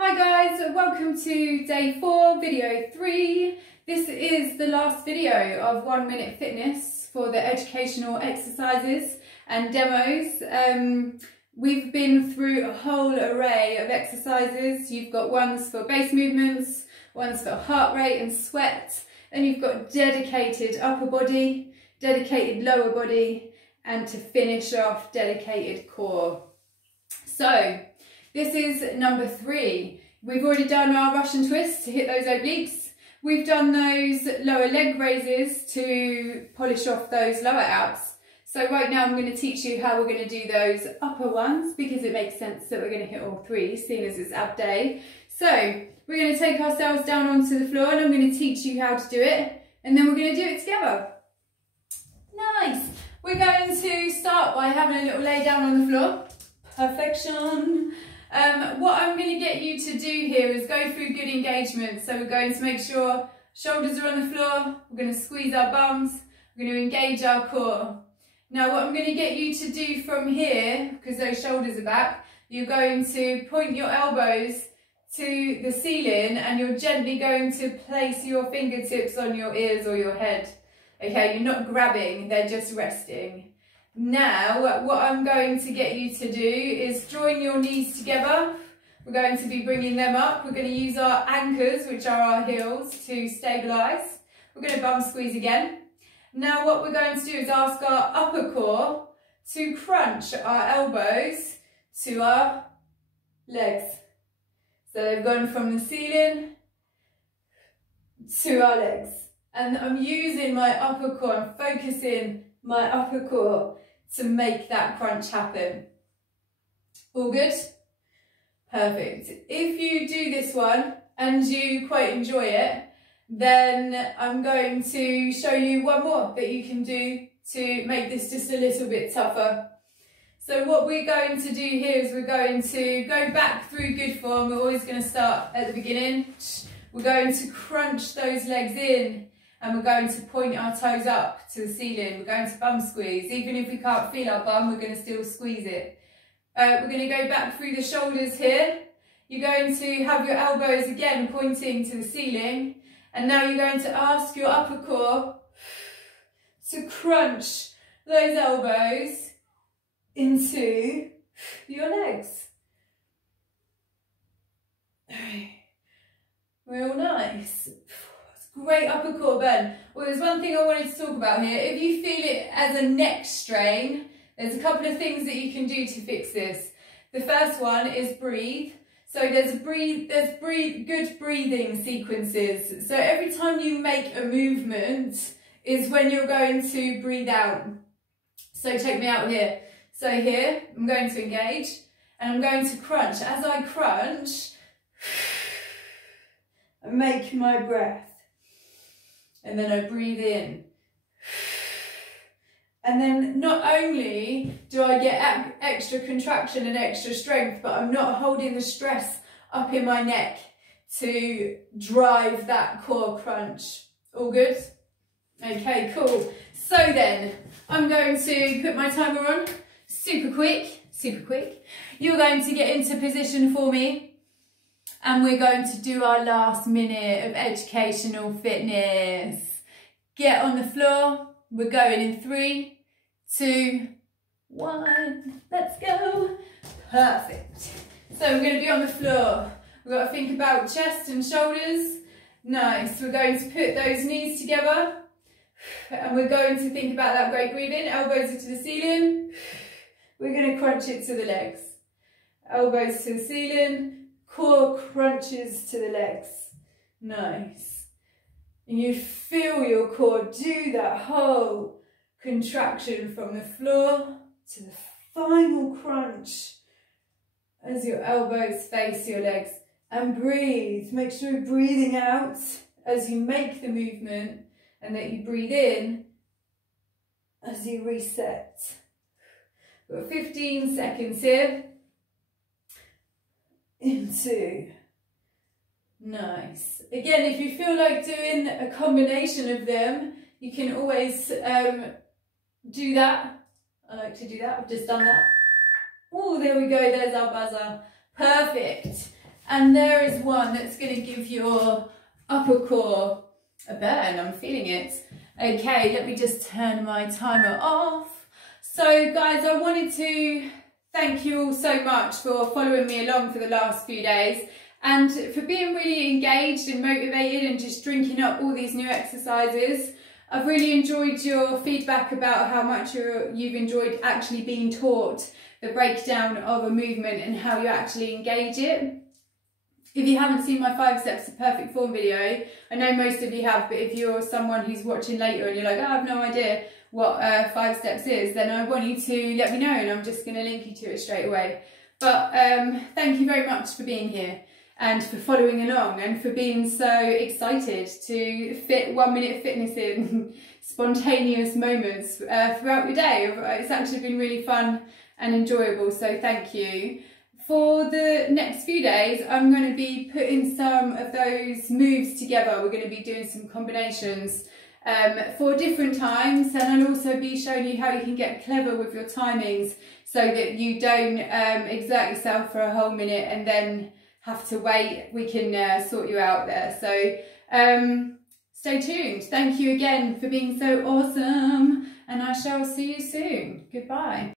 Hi guys, welcome to day 4, video 3. This is the last video of 1 Minute Fitness for the educational exercises and demos. We've been through a whole array of exercises. You've got ones for base movements, ones for heart rate and sweat, and you've got dedicated upper body, dedicated lower body, and to finish off, dedicated core. So, this is number 3. We've already done our Russian twists to hit those obliques. We've done those lower leg raises to polish off those lower abs. So right now I'm going to teach you how we're going to do those upper ones, because it makes sense that we're going to hit all 3, seeing as it's ab day. So we're going to take ourselves down onto the floor and I'm going to teach you how to do it, and then we're going to do it together. Nice. We're going to start by having a little lay down on the floor. Perfection. What I'm going to get you to do here is go through good engagement. So we're going to make sure shoulders are on the floor, we're going to squeeze our bums, we're going to engage our core. Now what I'm going to get you to do from here, because those shoulders are back, you're going to point your elbows to the ceiling and you're gently going to place your fingertips on your ears or your head. Okay, you're not grabbing, they're just resting. Now, what I'm going to get you to do is join your knees together. We're going to be bringing them up. We're going to use our anchors, which are our heels, to stabilise. We're going to bum squeeze again. Now, what we're going to do is ask our upper core to crunch our elbows to our legs. So they've gone from the ceiling to our legs. And I'm using my upper core, I'm focusing my upper core to make that crunch happen. All good? Perfect. If you do this one and you quite enjoy it, then I'm going to show you one more that you can do to make this just a little bit tougher. So what we're going to do here is we're going to go back through good form. We're always going to start at the beginning. We're going to crunch those legs in. And we're going to point our toes up to the ceiling. We're going to bum squeeze. Even if we can't feel our bum, we're going to still squeeze it. We're going to go back through the shoulders here. You're going to have your elbows again pointing to the ceiling. And now you're going to ask your upper core to crunch those elbows into your legs. Real nice. Great upper core burn. Well, there's one thing I wanted to talk about here. If you feel it as a neck strain, there's a couple of things that you can do to fix this. The first one is breathe. So there's good breathing sequences. So every time you make a movement is when you're going to breathe out. So check me out here. So here, I'm going to engage and I'm going to crunch. As I crunch, I make my breath. And then I breathe in. And then not only do I get extra contraction and extra strength, but I'm not holding the stress up in my neck to drive that core crunch. All good? Okay, cool. So then, I'm going to put my timer on, super quick. You're going to get into position for me. And we're going to do our last minute of educational fitness. Get on the floor. We're going in 3, 2, 1. Let's go. Perfect. So we're going to be on the floor. We've got to think about chest and shoulders. Nice. We're going to put those knees together. And we're going to think about that great breathing. Elbows are to the ceiling. We're going to crunch it to the legs. Elbows to the ceiling. Core crunches to the legs. Nice. And you feel your core do that whole contraction from the floor to the final crunch as your elbows face your legs. And breathe. Make sure you're breathing out as you make the movement and that you breathe in as you reset. We've got 15 seconds here. Into. Nice. Again, if you feel like doing a combination of them, you can always do that. I like to do that. I've just done that. Oh, there we go. There's our buzzer. Perfect. And there is one that's going to give your upper core a burn. I'm feeling it. Okay, let me just turn my timer off. So guys, I wanted to thank you all so much for following me along for the last few days and for being really engaged and motivated and just drinking up all these new exercises. I've really enjoyed your feedback about how much you've enjoyed actually being taught the breakdown of a movement and how you actually engage it. If you haven't seen my 5 steps to perfect form video, I know most of you have, but if you're someone who's watching later and you're like, oh, I have no idea what 5 steps is, then I want you to let me know and I'm just going to link you to it straight away. But thank you very much for being here and for following along and for being so excited to fit 1 minute fitness in spontaneous moments throughout your day. It's actually been really fun and enjoyable, so thank you. For the next few days, I'm going to be putting some of those moves together. We're going to be doing some combinations for different times, and I'll also be showing you how you can get clever with your timings so that you don't exert yourself for a whole minute and then have to wait. We can sort you out there. So stay tuned. Thank you again for being so awesome, and I shall see you soon. Goodbye.